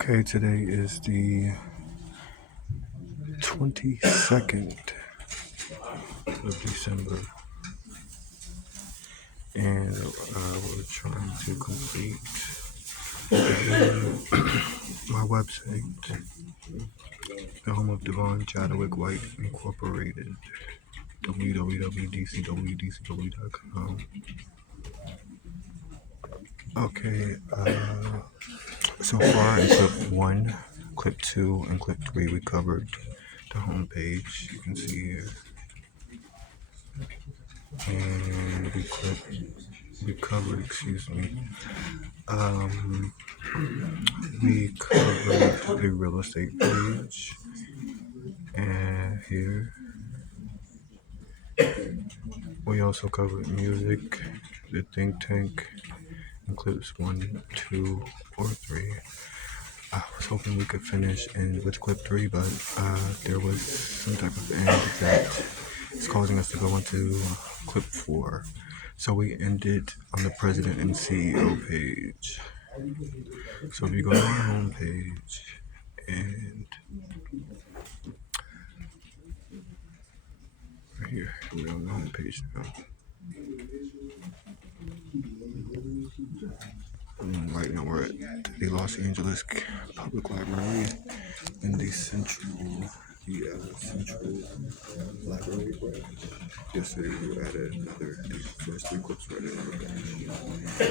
Okay, today is the 22nd of December, and we're trying to complete my website, the home of Devon Chadwick White Incorporated, www.dcwdcw.com. Okay, so far in clip 1, clip 2, and clip 3, we covered the home page. You can see here. And we covered, we covered the real estate page, and here we also covered music, the think tank, in clips 1, 2, or 3. I was hoping we could finish with clip 3, but there was some type of end that is causing us to go into clip 4. So we ended on the President and CEO page. So if you go to our home page and right here, we're on the home page now. Right now we're at the Los Angeles Public Library in the Central Library branch. Yesterday we were at the first 3 clips right now.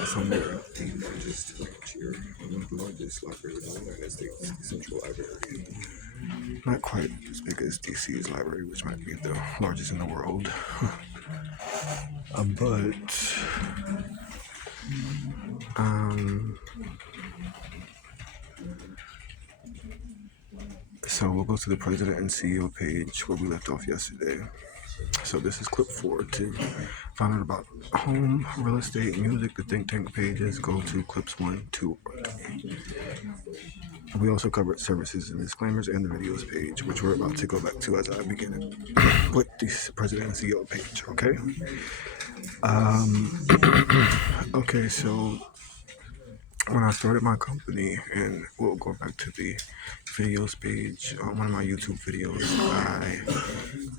Somewhere at the largest branch here, one of the largest libraries in the United States, the Central Library. Not quite as big as DC's library, which might be the largest in the world. So we'll go to the President and CEO page where we left off yesterday. So this is clip 4. To find out about home, real estate, music, the think tank pages, go to clips 1, 2, or 3. We also covered services and disclaimers and the videos page, which we're about to go back to as I begin with the President and CEO page, okay? Okay, so when I started my company, and we'll go back to the videos page on one of my YouTube videos, I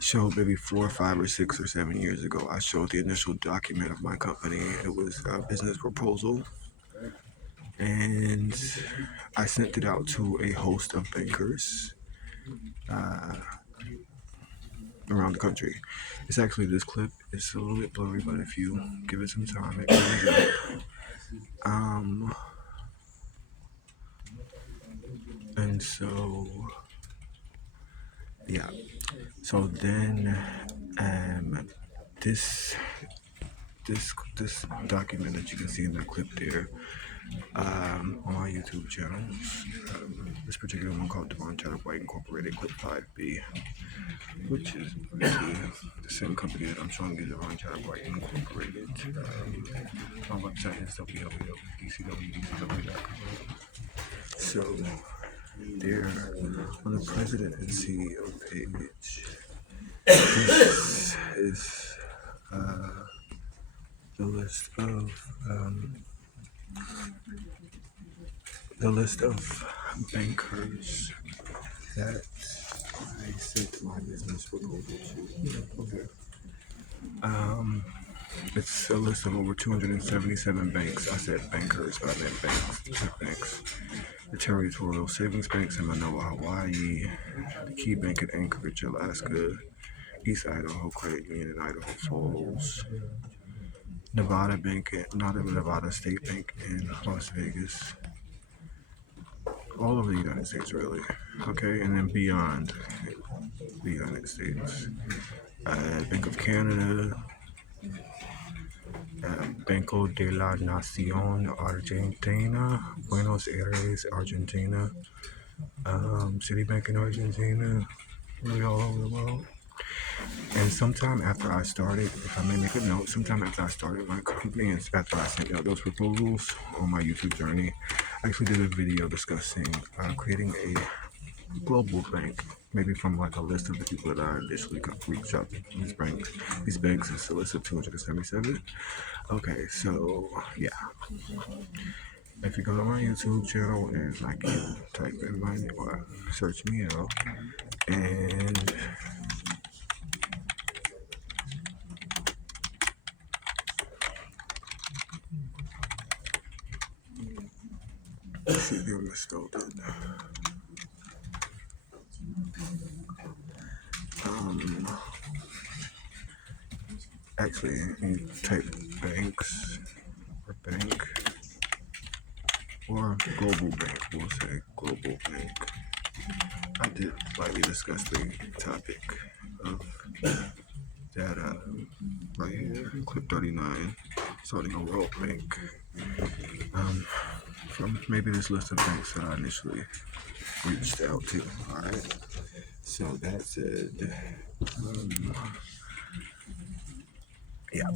showed maybe 4, 5, or 6 or 7 years ago, I showed the initial document of my company. It was a business proposal, and I sent it out to a host of bankers around the country. It's actually this clip. It's a little bit blurry, but if you give it some time, it comes up. And so, yeah. So then, this document that you can see in that clip there, on my YouTube channel, this particular one called Devon Chadwick White Incorporated, Clip 5B, which is obviously the same company that I'm showing you, Devon Chadwick White Incorporated. My website is www.dcwdcw.com. So there, on the President and CEO page, this is the list of bankers that I sent my business proposal to. Okay. It's a list of over 277 banks. I said bankers, but I meant banks. The Territorial Savings Banks in Manoa, Hawaii, the Key Bank in Anchorage, Alaska, East Idaho Credit Union in Idaho Falls, Nevada State Bank in Las Vegas, all over the United States, really. Okay, and then beyond the United States, Bank of Canada, Banco de la Nación Argentina, Buenos Aires, Argentina, Citibank in Argentina, really all over the world. And sometime after I started, if I may make a note, sometime after I started my company and after I sent out those proposals on my YouTube journey, I actually did a video discussing creating a global bank, maybe from like a list of the people that I initially reached out to. These banks is a list of 277. Okay, so yeah. If you go to my YouTube channel and like you type in my name or search me out and let's see if I misspelled it. Um, Actually, you type banks or bank or global bank. We'll say global bank. I did slightly discuss the topic of that right here, clip 39, starting a World Bank. Um, from maybe this list of banks that I initially reached out to. Alright. So that said, um, yeah,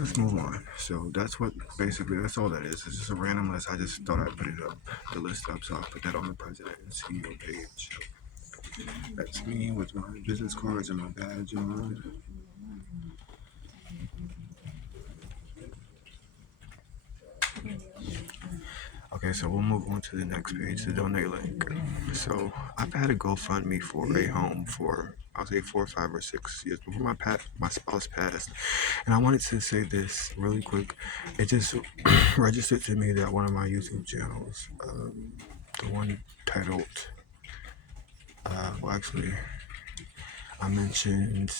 let's move on. So that's what basically that's all that is. It's just a random list. I just thought I'd put it up, the list up, so I'll put that on the president and CEO page. That's me with my business cards and my badge on. Okay, so we'll move on to the next page, the donate link. So I've had a GoFundMe for a home for I'll say 4, 5, or 6 years before my spouse passed, and I wanted to say this really quick. It just registered to me that one of my YouTube channels, the one titled, well, actually, I mentioned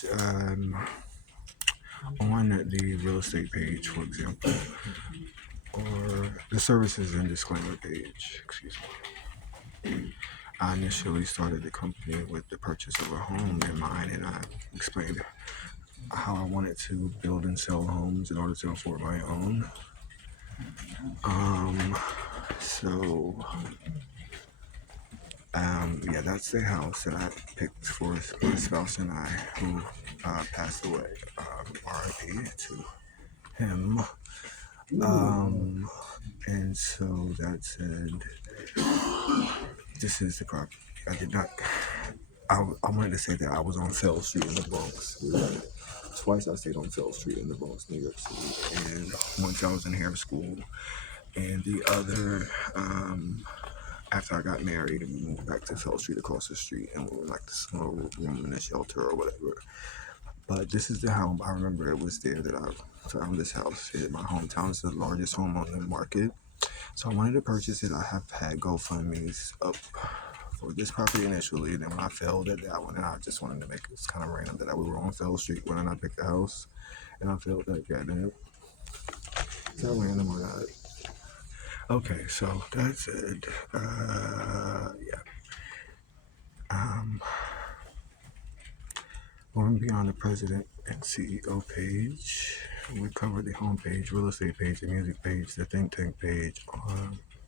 on the real estate page, for example, or the services and disclaimer page, excuse me. I initially started the company with the purchase of a home in mind, and I explained how I wanted to build and sell homes in order to afford my own. So, yeah, that's the house that I picked for my spouse and I, who passed away. RIP to him. And so that said, this is the property. I did not. I wanted to say that I was on Fell Street in the Bronx. Twice I stayed on Fell Street in the Bronx, New York City, and once I was in hair school, and the other after I got married and we moved back to Fell Street across the street, and we were in like this little room in a shelter or whatever. But this is the home. I remember it was there that I found this house. My hometown is the largest home on the market. So I wanted to purchase it. I have had GoFundMe's up for this property initially. Then when I failed at that one, and I just wanted to make it's kind of random that we were on Fell Street when I picked the house, and I failed that. Goddamn, is that random or not? Okay, so that's it. Yeah. Going beyond the president and CEO page, we covered the homepage, real estate page, the music page, the think tank page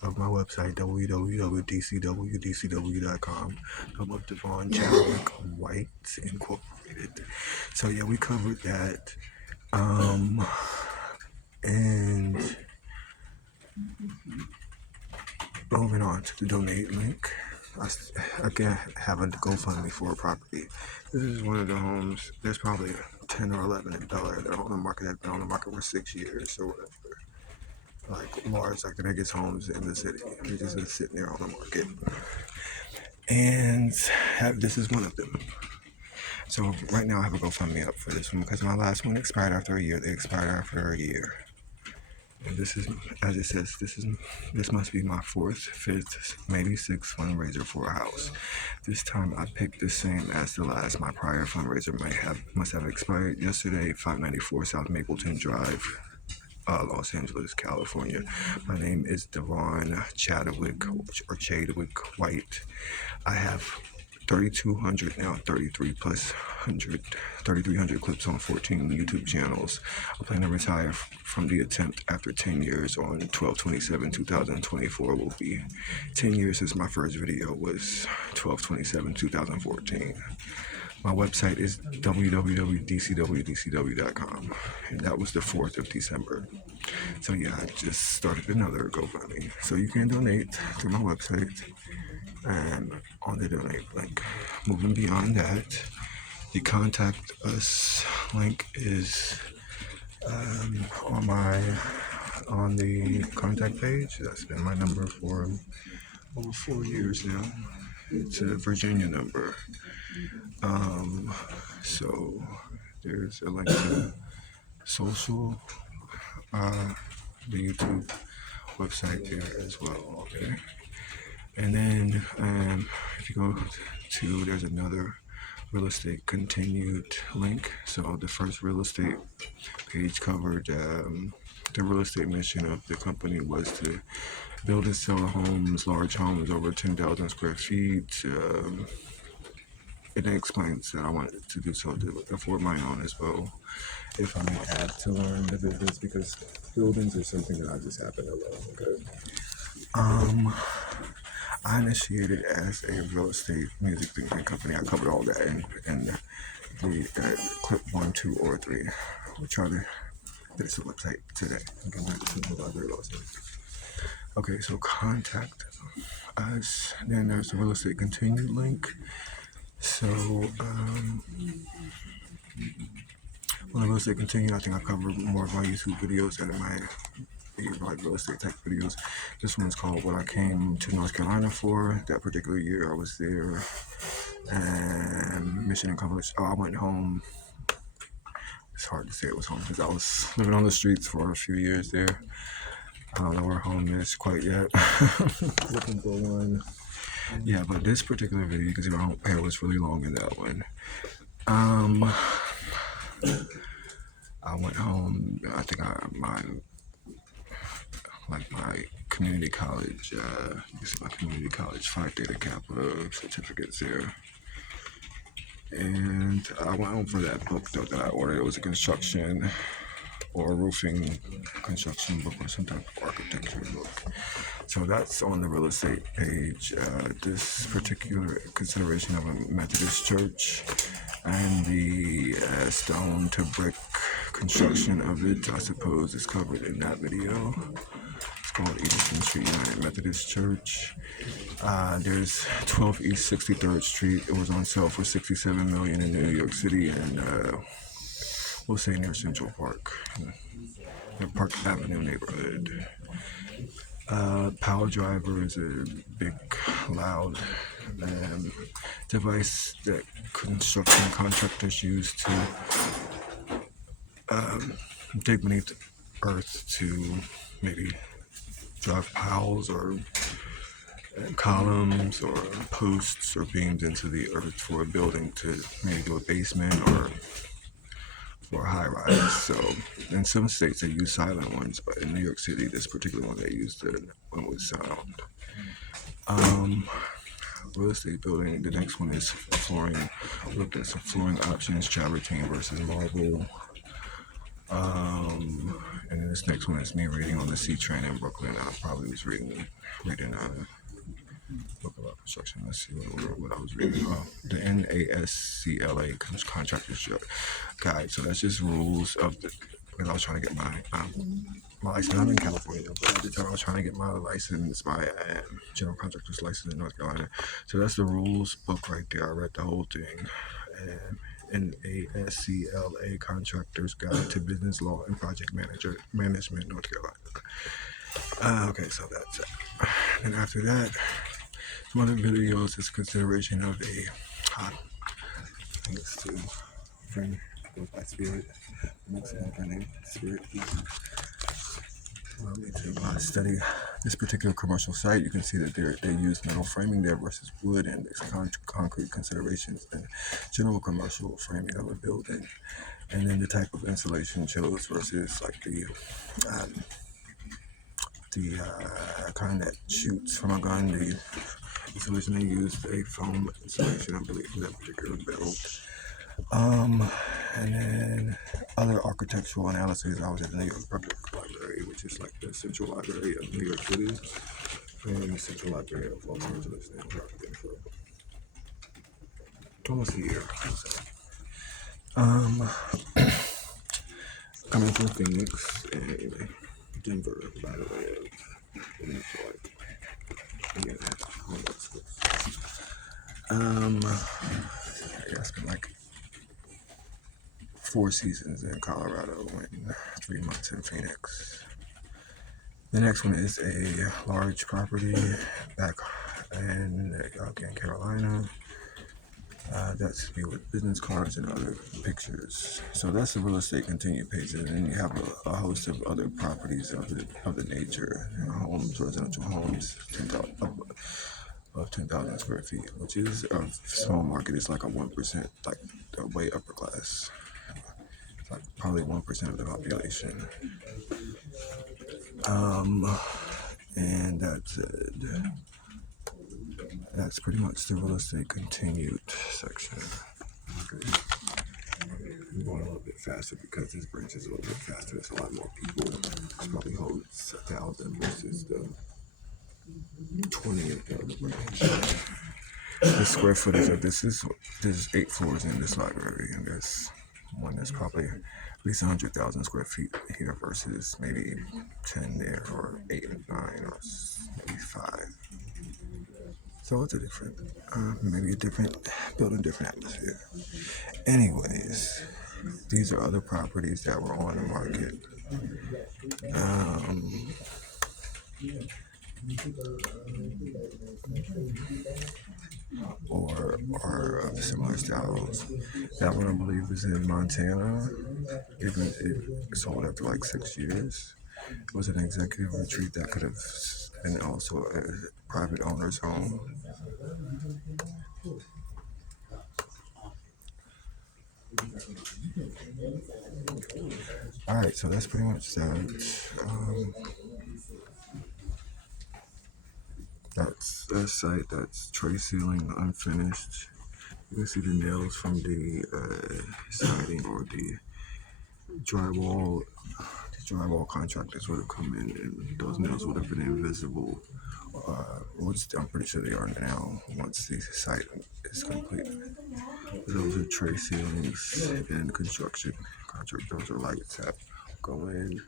of my website, www.dcwdcw.com. I'm up Devon Chadwick White Incorporated. So yeah, we covered that. And moving on to the donate link. I again have a GoFundMe for a property. This is one of the homes. There's probably 10 or 11 in Bel Air that are on the market. Have been on the market for 6 years or whatever. Like large, like the biggest homes in the city. They're just sitting there on the market. And this is one of them. So right now I have a GoFundMe up for this one because my last one expired after a year. They expired after a year. And this is, as it says, this must be my 4th, 5th, maybe 6th fundraiser for a house. This time I picked the same as the last. My prior fundraiser must have expired yesterday. 594 South Mapleton Drive, Los Angeles, California. My name is Devon Chadwick or Chadwick White. I have 3,200 now, 3,300 clips on 14 YouTube channels. I plan to retire from the attempt after 10 years on 12/27/2024 will be 10 years since my first video was 12/27/2014. My website is www.dcwdcw.com, and that was the 4th of December. So yeah, I just started another GoFundMe. So you can donate through my website and on the donate link. Moving beyond that, the contact us link is on my on the contact page. That's been my number for over 4 years now. It's a Virginia number. Um, so there's a link to social, uh, the YouTube website there as well. Okay. And then if you go to, there's another real estate continued link. So the first real estate page covered the real estate mission of the company was to build and sell homes, large homes over 10,000 square feet. It explains that I wanted to do so to afford my own as well, if I may add, to learn the business, because buildings are something that I just happen to love. Okay. I initiated as a real estate music thinking company. I covered all that in the clip 1, 2, or 3. We'll try to finish the website today. Okay, so contact us. Then there's the real estate continued link. So on the real estate continued, I think I covered more of my YouTube videos and my like real estate type videos. This one's called What I Came to North Carolina For. That particular year I was there, and mission accomplished. I went home. It's hard to say it was home because I was living on the streets for a few years there. I don't know where home is quite yet. Looking for one. Yeah, but this particular video, you can see my hair was really long in that one. I went home. I think my community college. You can see my community college Phi Theta Kappa certificates there. And I went home for that book though that I ordered. It was a construction or roofing construction book or some type of architecture book. So that's on the real estate page. This particular consideration of a Methodist church and the stone to brick construction of it, I suppose, is covered in that video. It's called Edison Street United Methodist Church. There's 12 East 63rd Street. It was on sale for $67 million in New York City, and we'll say near Central Park, the Park Avenue neighborhood. Power Driver is a big, loud device that construction contractors use to dig beneath the earth to maybe drive piles or columns or posts or beams into the earth for a building to maybe do a basement or for a high rise. So in some states they use silent ones, but in New York City, this particular one they used the one with sound. Real estate building. The next one is flooring. Looked at some flooring options: travertine versus marble. And then this next one is me reading on the C train in Brooklyn. I probably was reading book about construction. Let's see what I was reading. The NASCLA Contractors Guide. So that's just rules of the. Because I was trying to get my license. I'm in California, but at the time I was trying to get my license, my general contractor's license in North Carolina. So that's the rules book right there. I read the whole thing. And NASCLA Contractors Guide to Business Law and Project Management, North Carolina. Okay, so that's it. And after that, some other videos is consideration of a thanks to a friend goes by Spirit. Mexican friend named Spirit. Allow me to study this particular commercial site. You can see that they use metal framing there versus wood, and there's concrete considerations and general commercial framing of a building, and then the type of insulation chose versus like the kind that shoots from a gun. The insulation they used a foam insulation, I believe, for that particular build. And then other architectural analysis. I was at the New York Public Library, which is like the Central Library of New York City, and the Central Library of Los Angeles. And I've been for almost a year. Coming from Phoenix and Denver, by the way. Again, I spent like 4 seasons in Colorado and 3 months in Phoenix. The next one is a large property back in Carolina. That's me with business cards and other pictures. So that's the real estate continue page, and then you have a host of other properties of the nature, homes, residential homes, 10,000 of 10,000 square feet, which is a small market. It's like a 1%, like the way upper class, it's like probably 1% of the population. And that's it. That's pretty much the real estate continued section. Okay. I'm going a little bit faster because this branch is a little bit faster. It's a lot more people. It probably holds 1,000 versus the 20 of the other branch. The square footage of there's 8 floors in this library, and there's one that's probably at least 100,000 square feet here versus maybe 10 there, or 8 or 9, or maybe 5. So it's a different, maybe a different building, different atmosphere. Anyways, these are other properties that were on the market. Or of similar styles. That one I believe is in Montana. It sold after like 6 years. It was an executive retreat that could have been also a private owner's home. All right, so that's pretty much that. That's a site that's tray ceiling unfinished. You can see the nails from the siding or the drywall. The drywall contractors would have come in, and those nails would have been invisible. Which I'm pretty sure they are now once the site is complete. Those are tray ceilings and construction contract. Those are lights that go in.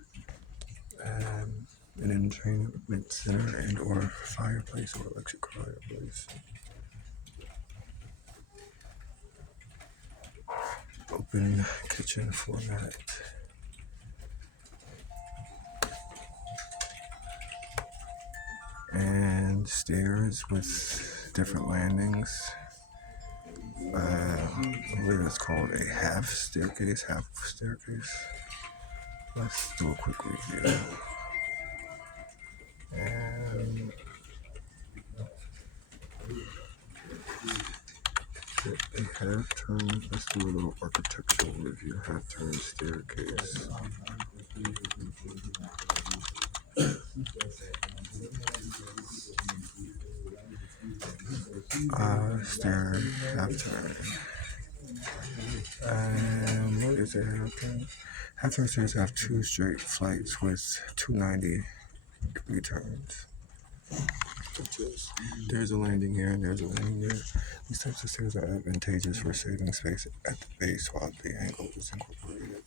An entertainment center and or fireplace or electric fireplace. Open kitchen format. And stairs with different landings. I believe it's called a half staircase. Let's do a quick review. And a half turn. Let's do a little architectural review. Half turn staircase. Stair, half turn. What is a half turn? Half turn stairs have 2 straight flights with 290-degree turns. There's a landing here and there's a landing there. These types of stairs are advantageous for saving space at the base while the angle is incorporated.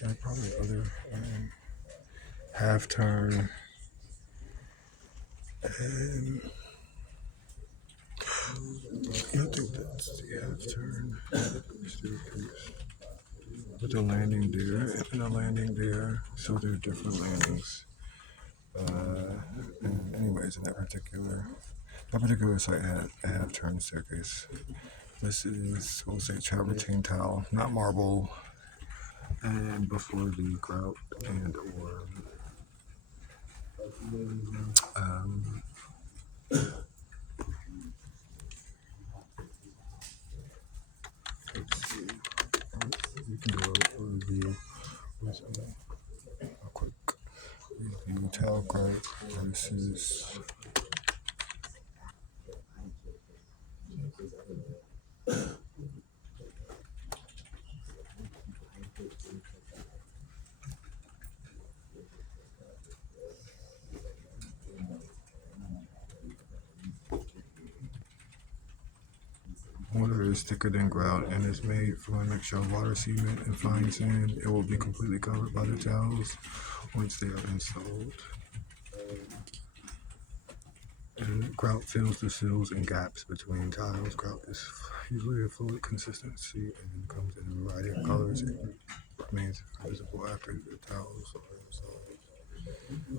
There are probably other half turn. And I think that's the half turn staircase. With a landing there and a landing there. So there are different landings. And anyways, in that particular site had a half turn staircase. This is, we'll say, travertine tile, not marble. And before the grout and or let's see, we can do a review with a quick review. Tile grout versus is thicker than grout and is made from a mixture of water, cement, and fine sand. It will be completely covered by the tiles once they are installed. And grout fills the sills and gaps between tiles. Grout is usually a fluid consistency and comes in a variety of colors and remains visible after the tiles are installed.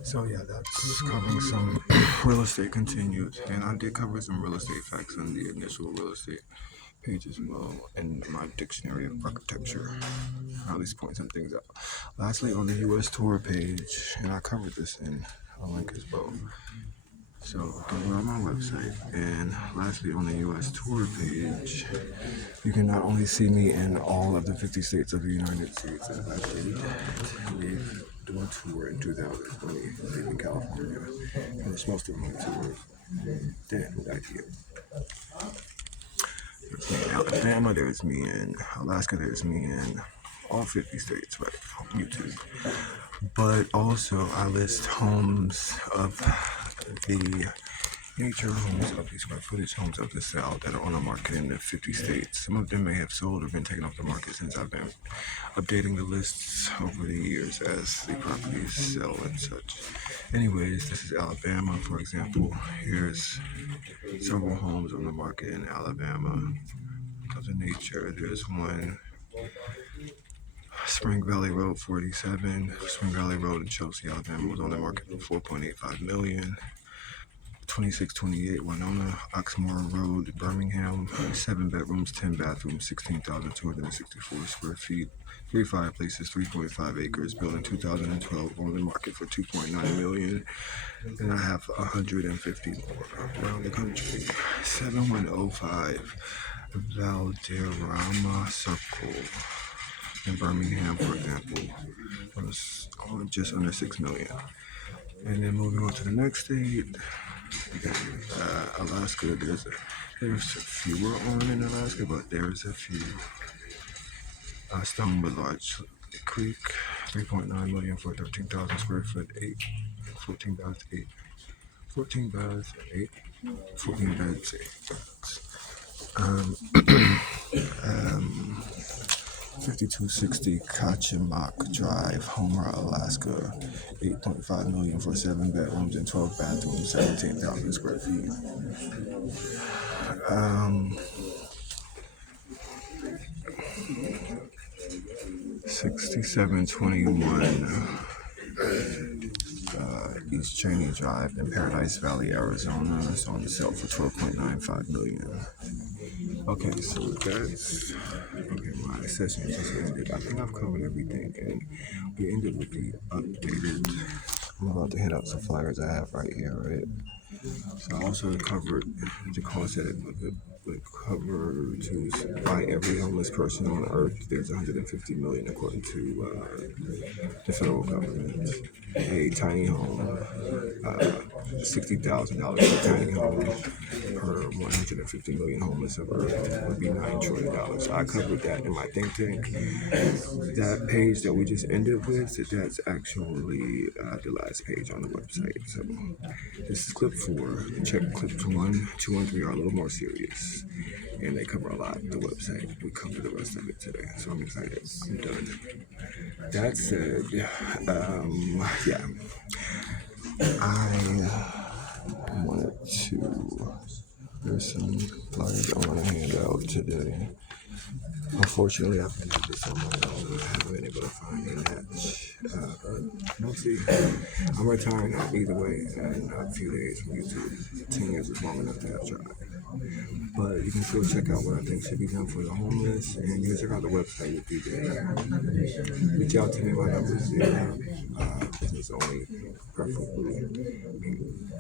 So yeah, that's covering some real estate continued. And I did cover some real estate facts on the initial real estate page as well in my dictionary of architecture. I'll at least point some things out. Lastly, on the US tour page, and I covered this in a link as well. So go on my website, and lastly on the US tour page, you can not only see me in all of the 50 states of the United States as I did do a tour in 2020 in California, and it's most of my tours. Then right here. There's me in Alabama, there's me in Alaska, there's me in all 50 states, right, on YouTube. But also, I list homes of the nature homes of the square footage homes of the South that are on the market in the 50 states. Some of them may have sold or been taken off the market since I've been updating the lists over the years as the properties sell and such. Anyways, this is Alabama, for example. Here's several homes on the market in Alabama of the nature. There's one, Spring Valley Road 47, Spring Valley Road in Chelsea, Alabama, was on the market for $4.85 million. 2628 Winona, Oxmoor Road, Birmingham, 7 bedrooms, 10 bathrooms, 16,264 square feet, 3 fireplaces, 3.5 acres, built in 2012, on the market for $2.9 million, and I have 150 more around the country. 7105 Valderrama Circle in Birmingham, for example, was just under $6 million. And then moving on to the next state, Alaska. There's fewer on in Alaska, but there's a few. Stonewood Lodge Creek, 3.9 million for 13,000 square foot, 14 beds, 14 beds, 14 beds, 5260 Kachemak Drive, Homer, Alaska, 8.5 million for 7 bedrooms and 12 bathrooms, 17,000 square feet. 6721 East Cheney Drive in Paradise Valley, Arizona. It's on sale for $12.95 million. Okay, so that's my session just ended. I think I've covered everything, and we ended with the updated. I'm about to hand out some flyers I have right here, right? So I also covered the cost that it would cover to buy every homeless person on earth. There's 150 million according to the federal government. A tiny home, $60,000 for a tiny home per 150 million homeless of earth would be $9 trillion. So I covered that in my think tank. That page that we just ended with, that's actually the last page on the website. So this is clip 4. Check clips 1, 2, and 3 are a little more serious, and they cover a lot of the website. We cover the rest of it today, so I'm excited. I'm done. That said, yeah, I wanted to. There's some flyers I want to hand out today. Unfortunately, I've been doing this on my own. I haven't been able to find a match. We'll see. I'm retiring out either way in a few days from YouTube. 10 years is long enough to have tried. But you can still check out what I think should be done for the homeless, and you can check out the website with you there. Reach out to me, my number's there. Business only, preferably.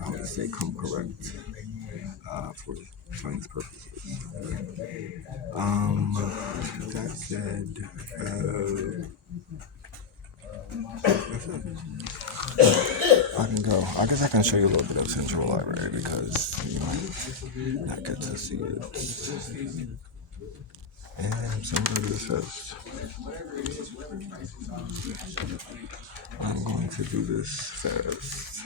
I would say come correct for finance purposes. That said, I can go. I guess I can show you a little bit of Central Library because, I get to see it. And somebody says, I'm going to do this fast.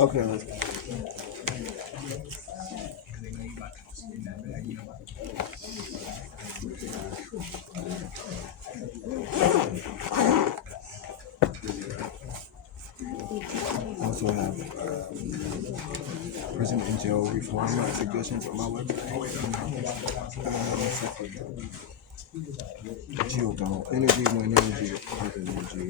Okay, let's go. Also have prison and jail reform suggestions on my website. Geothermal energy, wind energy, earth energy.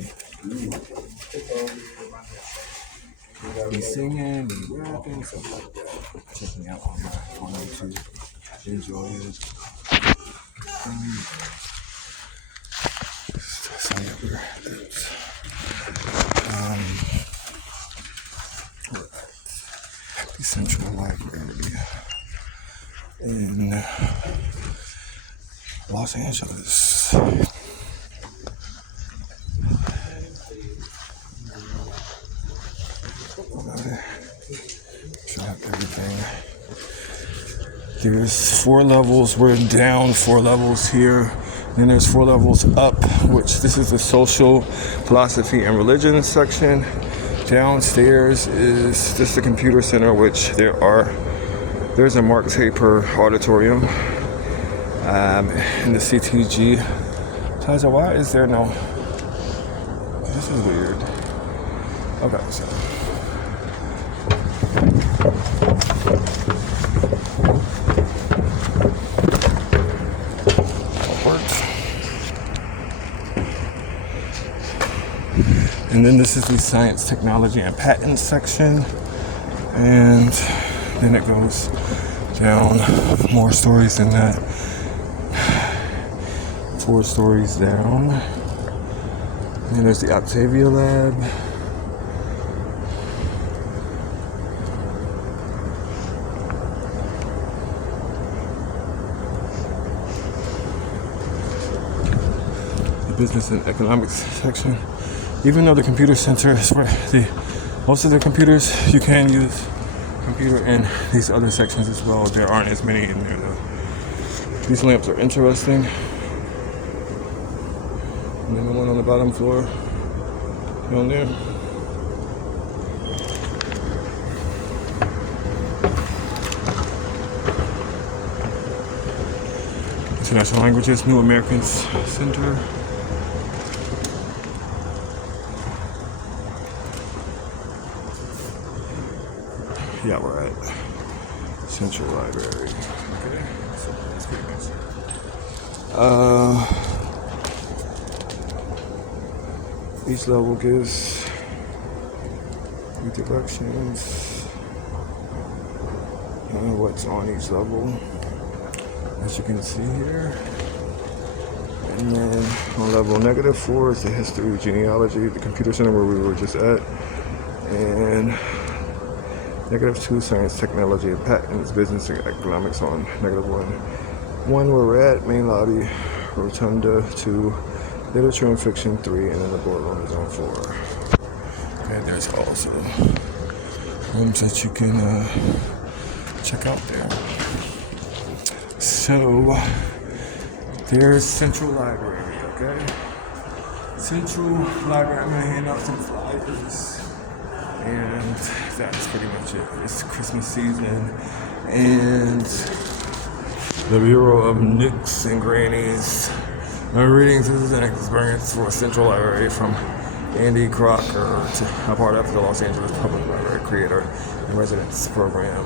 Be singing, be rapping, stuff like that. Check me out on YouTube. Enjoy it. The Central Library in Los Angeles. Should have everything. There's 4 levels. We're down 4 levels here. Then there's 4 levels up, which this is the social, philosophy, and religion section. Downstairs is just the computer center, which there's a Mark Taper auditorium in the CTG. Taza, why is there no? This is weird. Okay, so. And then this is the science, technology, and patent section. And then it goes down more stories than that. 4 stories down. And there's the Octavia Lab. The business and economics section. Even though the computer center is where most of the computers, you can use computer in these other sections as well. There aren't as many in there though. These lamps are interesting. And then the one on the bottom floor down there. International Languages, New Americans Center. Yeah, we're at Central Library. Okay, so let's get this. Each level gives you directions and what's on each level, as you can see here. And then on level -4 is the history, genealogy, the computer center where we were just at, and -2, science, technology, and patents, business, and economics on -1. 1 where we're at, main lobby, rotunda. 2, literature and fiction. 3, and then the boardroom is on 4. And there's also rooms that you can check out there. So there's Central Library, okay? Central Library, I'm gonna hand out some flyers. And that's pretty much it. It's Christmas season, and the Bureau of Nooks and Grannies. My readings, this is an experience for Central Library from Andy Crocker, a part of the Los Angeles Public Library Creator and Residence Program.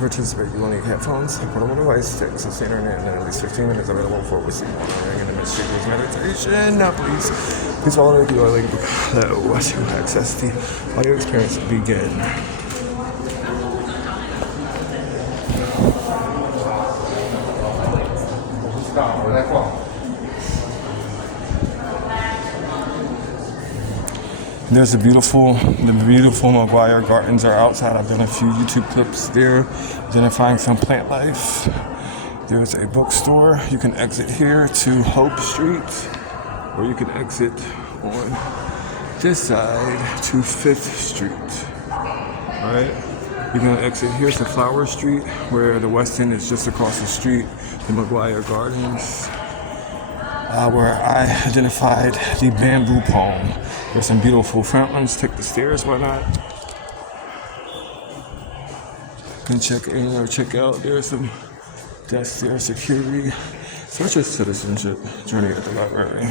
participate, you will need headphones, a portable device, to access the internet, and at least 15 minutes available for receiving monitoring and administrative meditation. Now, please follow the link below to access the audio experience. Begin. There's the beautiful McGuire Gardens are outside. I've done a few YouTube clips there, identifying some plant life. There's a bookstore. You can exit here to Hope Street, or you can exit on this side to 5th Street. All right. You can exit here to Flower Street, where the West End is just across the street. The McGuire Gardens, where I identified the bamboo palm. There's some beautiful fountains. Take the stairs, why not? And check out. There's some desks there, security. Such a citizenship journey at the library.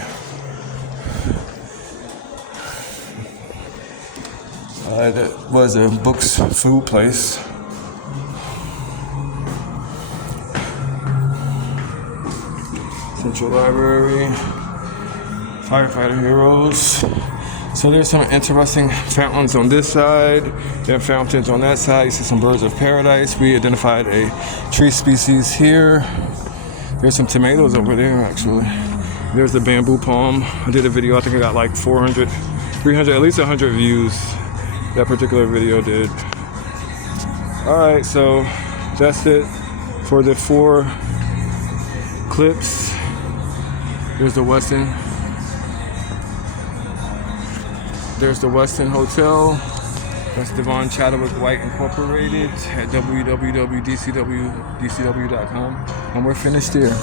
That was a books food place. Central Library, Firefighter Heroes. So there's some interesting fountains on this side. There are fountains on that side. You see some birds of paradise. We identified a tree species here. There's some tomatoes over there, actually. There's the bamboo palm. I did a video. I think I got like 400, 300, at least 100 views. That particular video did. All right, so that's it for the 4 clips. There's the Westin. There's the Westin Hotel. That's Devon Chadwick White Incorporated at www.dcw.com. And we're finished here.